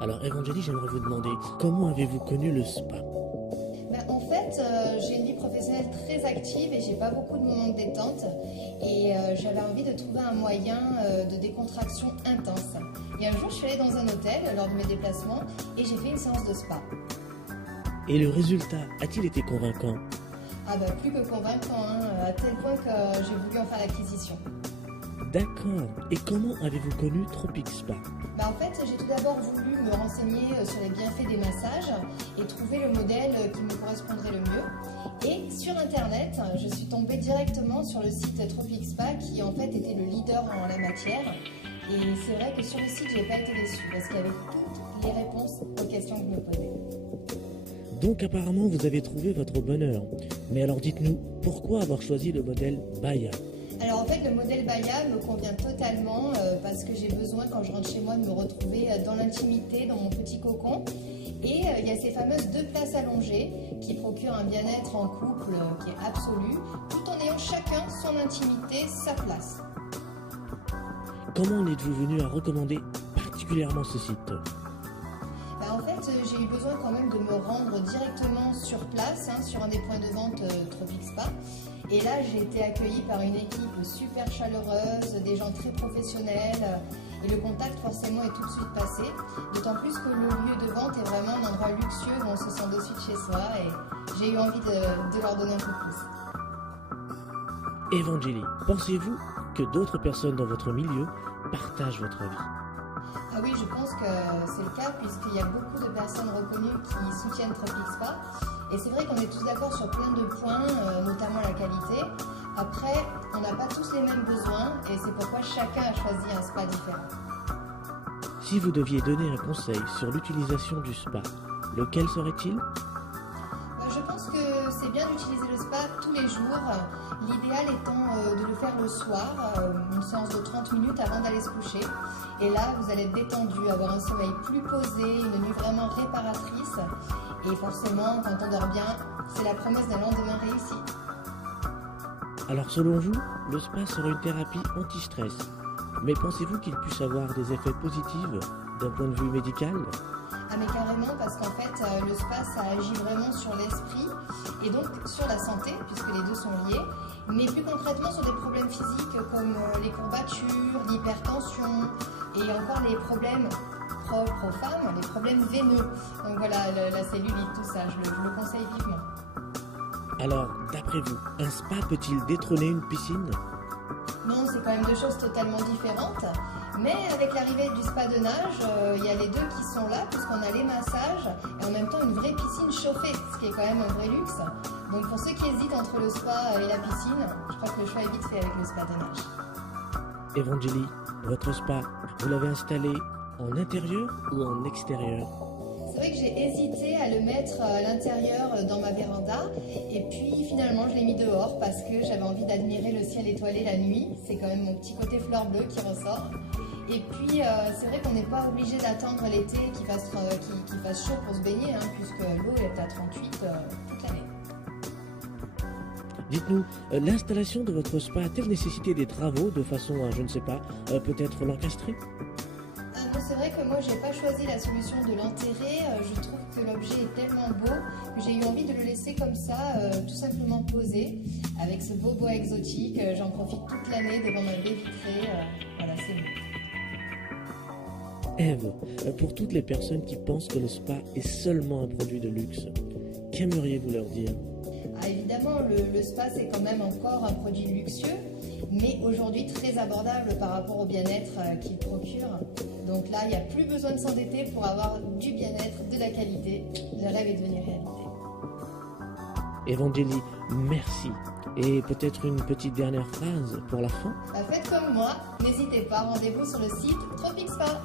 Alors, Evangélie, j'aimerais vous demander, comment avez-vous connu le spa? En fait, j'ai une vie professionnelle très active et j'ai pas beaucoup de moments de détente. Et j'avais envie de trouver un moyen de décontraction intense. Et un jour, je suis allée dans un hôtel lors de mes déplacements et j'ai fait une séance de spa. Et le résultat a-t-il été convaincant? Plus que convaincant, à tel point que j'ai voulu en faire l'acquisition. D'accord. Et comment avez-vous connu Tropic Spa? En fait, j'ai tout d'abord voulu me renseigner sur les bienfaits des massages et trouver le modèle qui me correspondrait le mieux. Et sur internet, je suis tombée directement sur le site Tropic Spa qui en fait était le leader en la matière. Et c'est vrai que sur le site, j'ai pas été déçue parce qu'il y avait toutes les réponses aux questions que je me posais. Donc apparemment, vous avez trouvé votre bonheur. Mais alors dites-nous, pourquoi avoir choisi le modèle Baya? Alors en fait, le modèle Baya me convient totalement parce que j'ai besoin quand je rentre chez moi de me retrouver dans l'intimité, dans mon petit cocon. Et il y a ces fameuses 2 places allongées qui procurent un bien-être en couple qui est absolu, tout en ayant chacun son intimité, sa place. Comment en êtes-vous venu à recommander particulièrement ce site? En fait, j'ai eu besoin quand même de me rendre directement sur place, sur un des points de vente Tropic Spa. Et là, j'ai été accueillie par une équipe super chaleureuse, des gens très professionnels. Et le contact, forcément, est tout de suite passé. D'autant plus que le lieu de vente est vraiment un endroit luxueux où on se sent de suite chez soi. Et j'ai eu envie de leur donner un coup de pouce. Evangélie, pensez-vous que d'autres personnes dans votre milieu partagent votre avis? Ah oui, je pense que c'est le cas puisqu'il y a beaucoup de personnes reconnues qui soutiennent Tropic Spa. Et c'est vrai qu'on est tous d'accord sur plein de points, notamment la qualité. Après, on n'a pas tous les mêmes besoins et c'est pourquoi chacun a choisi un spa différent. Si vous deviez donner un conseil sur l'utilisation du spa, lequel serait-il? Je pense que c'est bien d'utiliser le spa tous les jours. L'idéal étant de le faire le soir, une séance de 30 minutes avant d'aller se coucher. Et là, vous allez être détendu, avoir un sommeil plus posé, une nuit vraiment réparatrice. Et forcément, quand on dort bien, c'est la promesse d'un lendemain réussi. Alors selon vous, le spa serait une thérapie anti-stress. Mais pensez-vous qu'il puisse avoir des effets positifs d'un point de vue médical? Mais carrément, parce qu'en fait, le spa, ça agit vraiment sur l'esprit et donc sur la santé, puisque les deux sont liés, mais plus concrètement sur des problèmes physiques comme les courbatures, l'hypertension et encore les problèmes propres aux femmes, les problèmes veineux. Donc voilà, la cellulite, tout ça, je le conseille vivement. Alors, d'après vous, un spa peut-il détrôner une piscine? Non, c'est quand même 2 choses totalement différentes. Mais avec l'arrivée du spa de nage, il y a les 2 qui sont là, puisqu'on a les massages et en même temps une vraie piscine chauffée, ce qui est quand même un vrai luxe. Donc pour ceux qui hésitent entre le spa et la piscine, je crois que le choix est vite fait avec le spa de nage. Evangélie, votre spa, vous l'avez installé en intérieur ou en extérieur? C'est vrai que j'ai hésité à le mettre à l'intérieur dans ma véranda et puis finalement je l'ai mis dehors parce que j'avais envie d'admirer le ciel étoilé la nuit. C'est quand même mon petit côté fleur bleue qui ressort. Et puis c'est vrai qu'on n'est pas obligé d'attendre l'été qu'il fasse chaud pour se baigner puisque l'eau est à 38 toute l'année. Dites-nous, l'installation de votre spa a-t-elle nécessité des travaux de façon à, je ne sais pas, peut-être l'encastrer? Non, c'est vrai que moi j'ai pas choisi la solution de l'enterrer. Je trouve que l'objet est tellement beau que j'ai eu envie de le laisser comme ça, tout simplement posé, avec ce beau bois exotique. J'en profite toute l'année devant ma baie vitrée. Voilà, c'est beau. Ève, pour toutes les personnes qui pensent que le spa est seulement un produit de luxe, qu'aimeriez-vous leur dire? Évidemment, le spa c'est quand même encore un produit luxueux, mais aujourd'hui très abordable par rapport au bien-être qu'il procure. Donc là, il n'y a plus besoin de s'endetter pour avoir du bien-être, de la qualité. Le rêve est devenu réalité. Evangélie, merci. Et peut-être une petite dernière phrase pour la fin? Faites comme moi, n'hésitez pas, rendez-vous sur le site Tropic Spa.